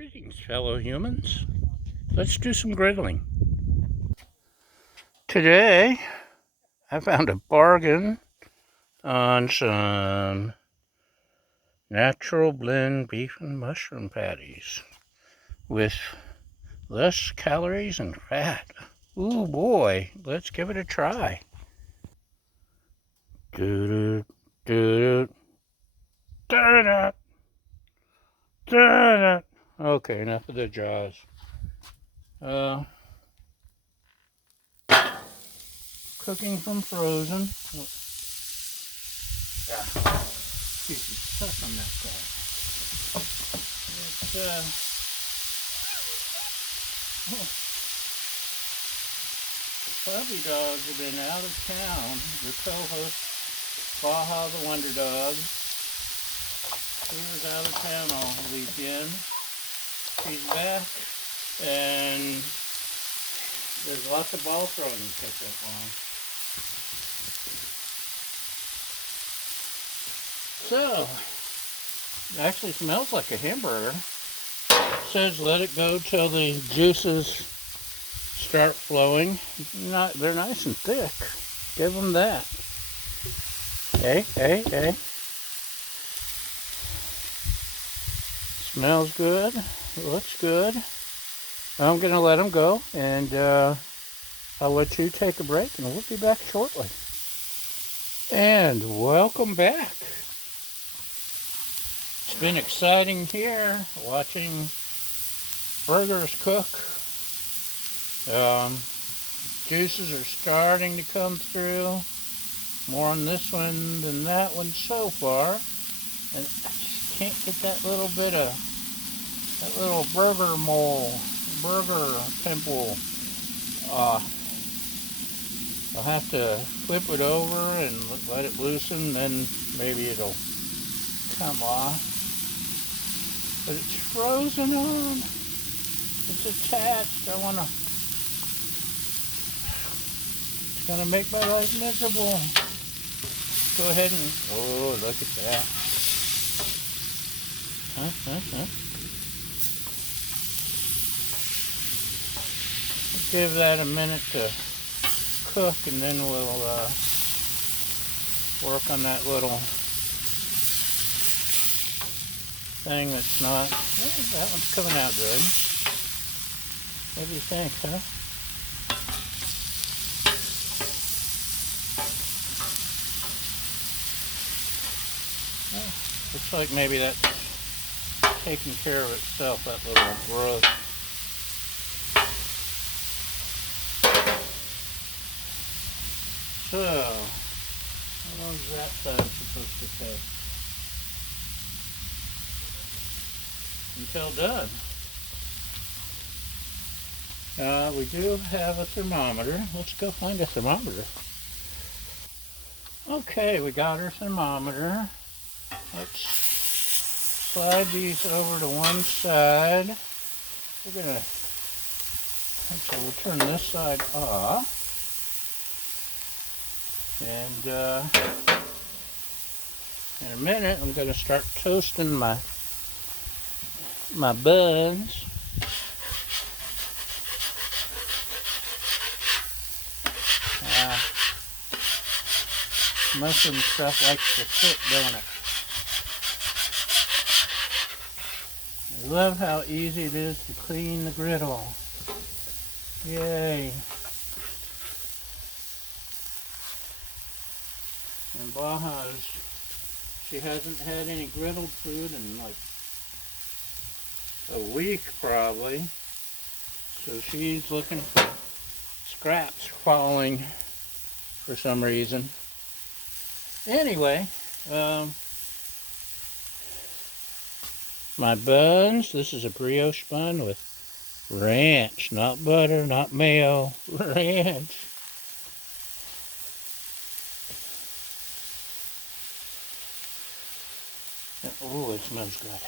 Greetings, fellow humans. Let's do some griddling. Today, I found a bargain on some natural blend beef and mushroom patties with less calories and fat. Ooh boy, let's give it a try. Doo doo doo doo. Okay, enough of the jaws. Cooking from frozen. Yeah, piece of stuff on that guy. It's the puppy dogs have been out of town. The co-host, Baja the Wonder Dog, he was out of town all weekend. She's back, and there's lots of ball throwing to catch up on. So, it actually smells like a hamburger. It says let it go till the juices start flowing. They're nice and thick. Give them that. Hey. Smells good. Looks good. I'm going to let them go, and I'll let you take a break, and we'll be back shortly. And welcome back. It's been exciting here, watching burgers cook. Juices are starting to come through. More on this one than that one so far. And I just can't get that little burger pimple. I'll have to flip it over and let it loosen, then maybe it'll come off. But it's frozen on. It's attached. It's gonna make my life miserable. Go ahead and, oh, look at that. Give that a minute to cook, and then we'll work on that little thing that's not. Oh, that one's coming out good. What do you think, huh? Oh, looks like maybe that's taking care of itself, that little growth. So, how long is that side supposed to take? Until done. We do have a thermometer. Let's go find a thermometer. Okay, we got our thermometer. Let's slide these over to one side. We'll turn this side off. And in a minute, I'm going to start toasting my buns. Mushroom stuff likes to sit, don't it? I love how easy it is to clean the griddle. Yay. And Baja's, she hasn't had any griddled food in like a week probably. So she's looking for scraps falling for some reason. Anyway, my buns, this is a brioche bun with ranch, not butter, not mayo, ranch. Oh, it smells good.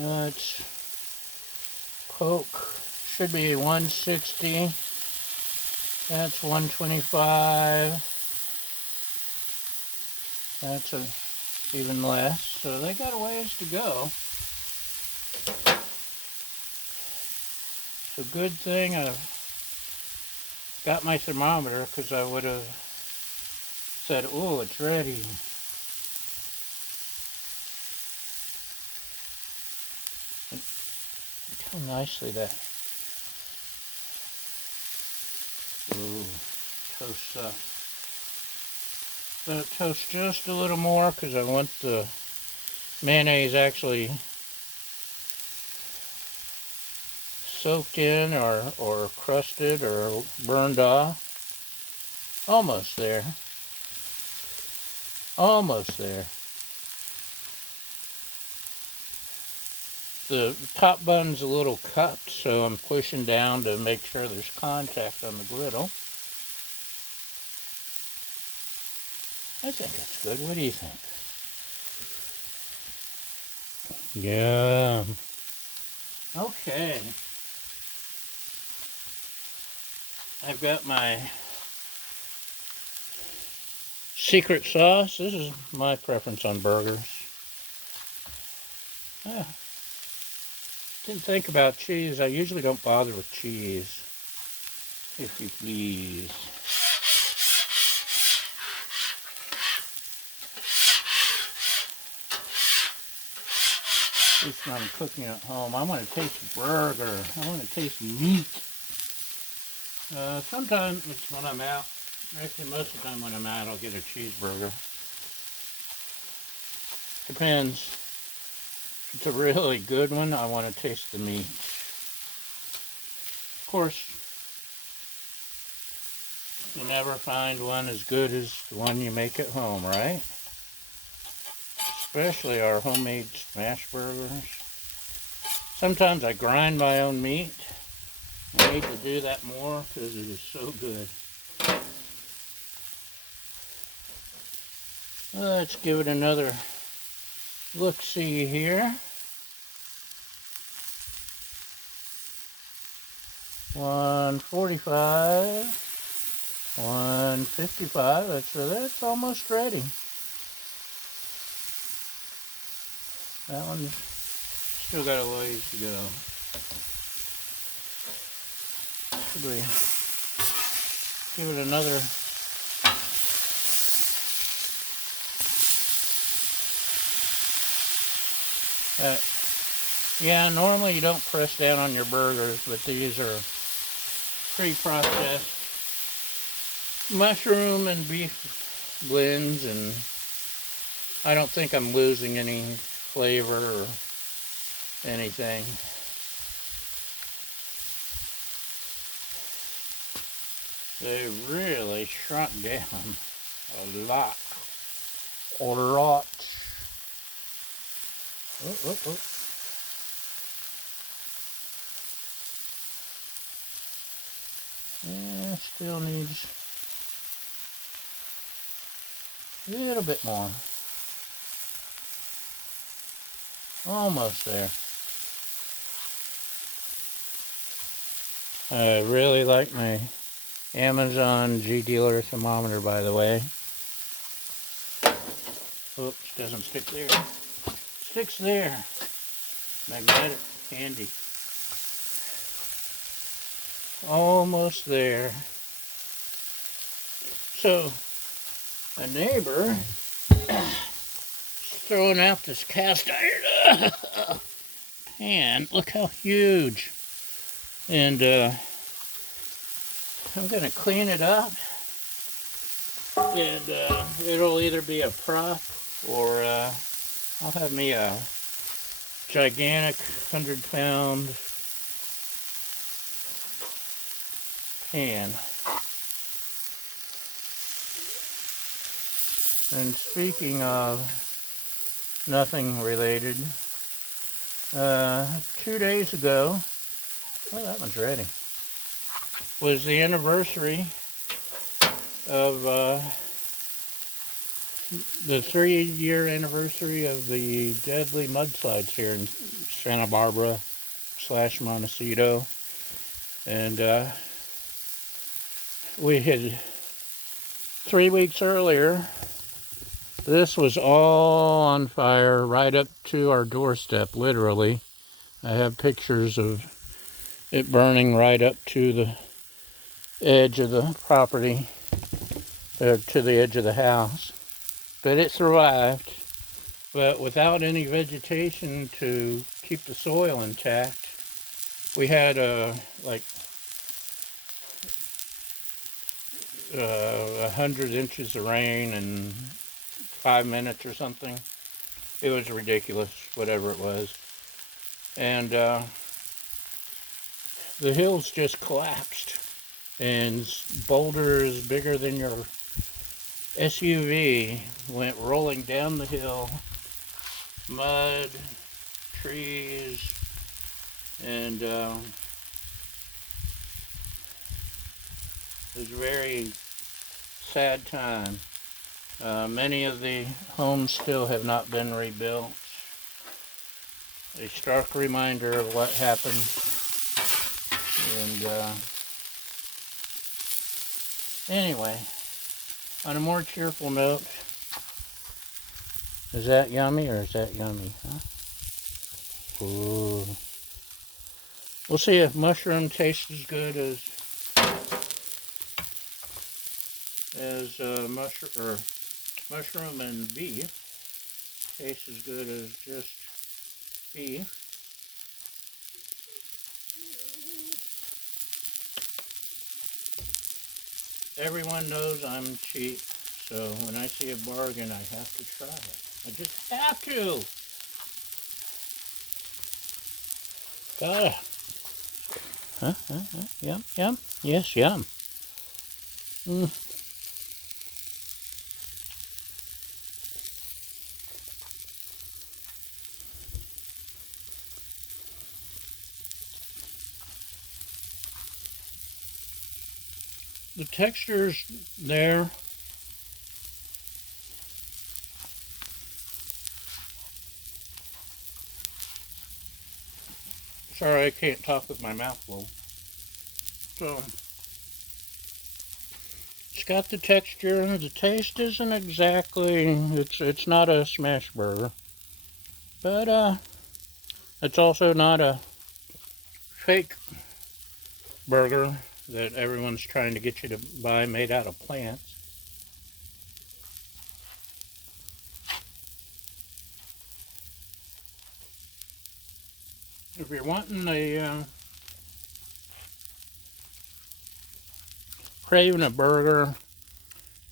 Let's poke. Should be 160. That's 125. That's even less. So they got a ways to go. It's a good thing I've got my thermometer, because I would have said, oh, it's ready. And look how nicely that toasts up. So toast just a little more, because I want the mayonnaise actually soaked in or crusted or burned off. Almost there. Almost there. The top bun's a little cut, so I'm pushing down to make sure there's contact on the griddle. I think that's good. What do you think? Yeah. Okay. I've got my secret sauce. This is my preference on burgers. Didn't think about cheese. I usually don't bother with cheese, if you please. At least when I'm cooking at home, I want to taste burger. I want to taste meat. Sometimes it's when I'm out. Actually, most of the time when I'm out, I'll get a cheeseburger. Depends. If it's a really good one, I want to taste the meat. Of course, you never find one as good as the one you make at home, right? Especially our homemade smash burgers. Sometimes I grind my own meat. I need to do that more because it is so good. Let's give it another look-see here. 145, 155. That's almost ready. That one's still got a ways to go. Should we give it another? Yeah, normally you don't press down on your burgers, but these are pre-processed mushroom and beef blends, and I don't think I'm losing any flavor or anything. They really shrunk down a lot. Oh. Yeah, still needs a little bit more. Almost there. I really like my Amazon G-Dealer thermometer, by the way. Oops, doesn't stick there. Sticks there. Magnetic, handy. Almost there. So, a neighbor is throwing out this cast iron pan. Look how huge. And I'm going to clean it up. And it'll either be a prop or I'll have me a gigantic 100-pound pan. And speaking of nothing related, 2 days ago, oh, that one's ready, was the anniversary of the 3-year anniversary of the deadly mudslides here in Santa Barbara / Montecito. And we had 3 weeks earlier, this was all on fire right up to our doorstep, literally. I have pictures of it burning right up to the edge of the property, or to the edge of the house. But it survived, but without any vegetation to keep the soil intact. We had like 100 inches of rain in 5 minutes or something. It was ridiculous, whatever it was. And the hills just collapsed, and boulders bigger than your SUV went rolling down the hill. Mud, trees, and it was a very sad time. Many of the homes still have not been rebuilt. A stark reminder of what happened. And anyway, on a more cheerful note, is that yummy or is that yummy? Huh? Ooh. We'll see if mushroom tastes as good as mushroom and beef tastes as good as just beef. Everyone knows I'm cheap, so when I see a bargain, I have to try it. I just have to. Gotta. Huh? Yum, yum. Yes, yum. The texture's there. Sorry, I can't talk with my mouth full. So, it's got the texture. The taste isn't exactly, it's not a smash burger. But, it's also not a fake burger that everyone's trying to get you to buy made out of plants. If you're wanting craving a burger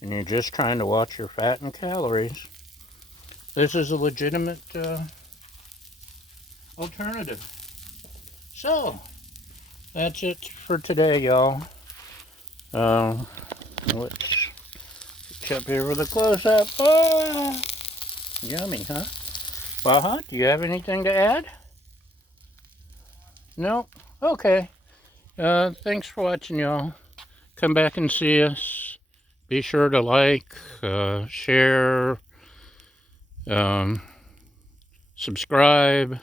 and you're just trying to watch your fat and calories, this is a legitimate alternative. So, that's it for today, y'all. Let's jump here with a close-up. Oh, yummy, huh? Well, do you have anything to add? No? Okay. Thanks for watching, y'all. Come back and see us. Be sure to like, share, subscribe,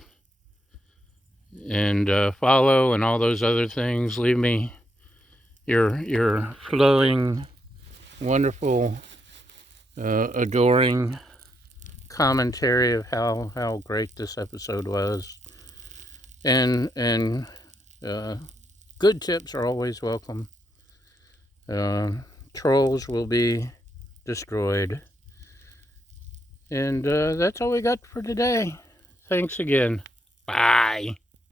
and follow, and all those other things. Leave me your flowing, wonderful, adoring commentary of how great this episode was. And good tips are always welcome. Trolls will be destroyed. And that's all we got for today. Thanks again. Bye.